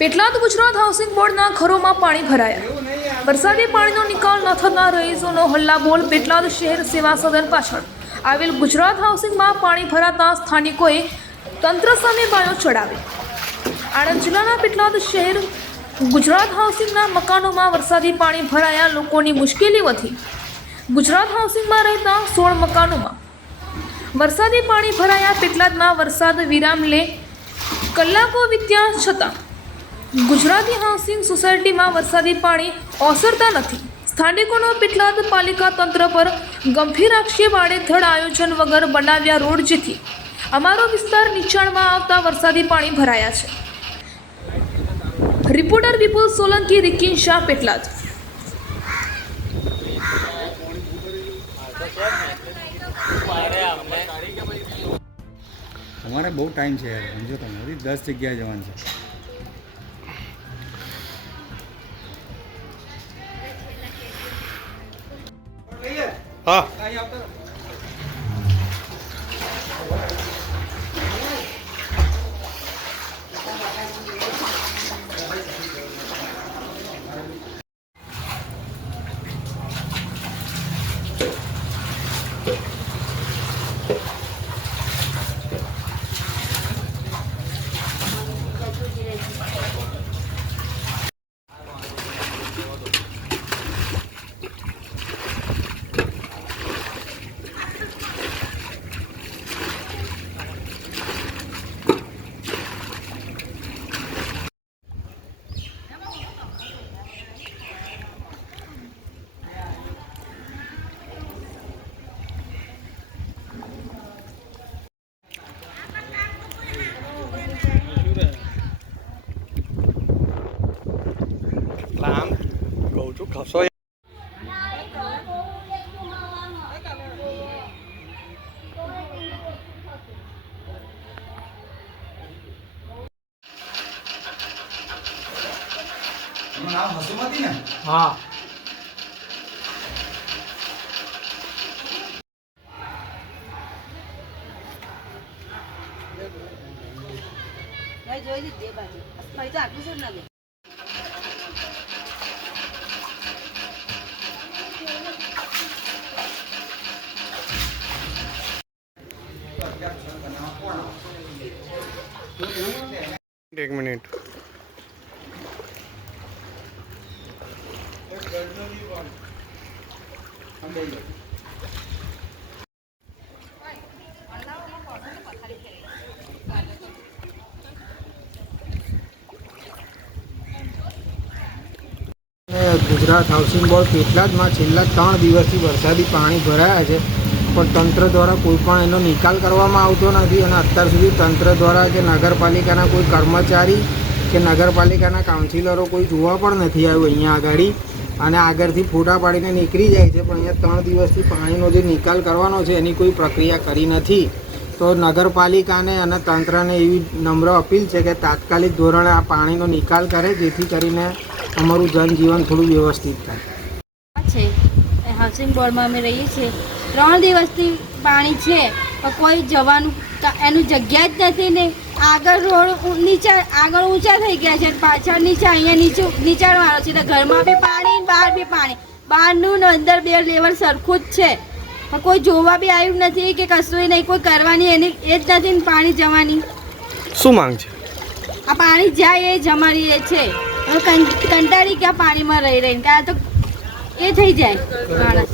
Petlad Gujarat housing બોર્ડના ઘરોમાં પાણી ભરાયા। વરસાદી પાણીનો નિકાલ ન થતા રહીશોનો હલ્લાબોલ। પેટલાદ શહેર સેવા સદન પાછળ આવેલ ગુજરાત હાઉસિંગમાં પાણી ભરાતા સ્થાનિકોએ તંત્ર સામે બાયો ચડાવી। આણંદ જિલ્લાના પેટલાદ શહેર ગુજરાત હાઉસિંગના મકાનોમાં વરસાદી પાણી ભરાયા। લોકોની મુશ્કેલી વધી। ગુજરાત હાઉસિંગમાં રહેતા 16 મકાનોમાં વરસાદી પાણી ભરાયા। પેટલાદમાં વરસાદ વિરામ લે કલાકો વીત્યા છતાં ગુજરાતી હાઉસિંગ સોસાયટીમાં વરસાદી પાણી ઓસરતા નથી। સ્થાનિકોનો પેટલાદ પાલિકા તંત્ર પર ગંભીર આક્ષેપ। આડેધડ આયોજન વગર બનાવ્યા રોડ, જેથી અમારો વિસ્તાર નીચાણમાં આવતા વરસાદી પાણી ભરાયા છે। રિપોર્ટર વિપુલ સોલંકી, રિકિન શાહ, પેટલાદ। हमारे बहुत टाइम से यार, समझो तुम अभी 10 जगह जवान से। हाँ આમ કહું છું ખસો નામ હસુમતી ને। હા ભાઈ જોઈ લીધી બાજુ ભાઈ તો આટલું છે ને બે एक मिनट। ગુજરાત હાઉસિંગ બોર્ડ પેટલાદમાં છેલ્લા 3 દિવસથી વરસાદી પાણી ભરાયા છે, પણ તંત્ર દ્વારા કોઈ પણ એનો નિકાલ કરવામાં આવતો નથી। અને અત્યાર સુધી તંત્ર દ્વારા કે નગરપાલિકાના કોઈ કર્મચારી કે નગરપાલિકાના કાઉન્સિલરો કોઈ જોવા પણ નથી આવ્યું અહીંયા આગળ, અને આગળથી ફોટા પાડીને નીકળી જાય છે, પણ અહીંયા 3 દિવસથી પાણીનો જે નિકાલ કરવાનો છે એની કોઈ પ્રક્રિયા કરી નથી। તો નગરપાલિકાને અને તંત્રને એવી નમ્ર અપીલ છે કે તાત્કાલિક ધોરણે આ પાણીનો નિકાલ કરે, જેથી કરીને અમારું જનજીવન થોડું વ્યવસ્થિત થાય છે। હાઉસિંગ બોર્ડમાં અમે રહીએ છીએ, 3 દિવસથી પાણી છે, પણ કોઈ જવાનું એનું જગ્યા જ નથી ને। આગળ રોડ આગળ ઊંચા થઈ ગયા છે, પાછળ નીચા, અહીંયા નીચાણવાળો છે, એટલે ઘરમાં બી પાણી, બહાર બી પાણી, બહારનું ને અંદર 2 લેવલ સરખું જ છે, પણ કોઈ જોવા બી આવ્યું નથી કે કશું નહીં, કોઈ કરવાની એની એ જ નથી ને પાણી જવાની। શું માંગ છે? આ પાણી જાય એ જ અમારી એ છે। કંટાળી ગયા પાણીમાં રહી રહીને, કારણ તો એ થઈ જાય માણસ।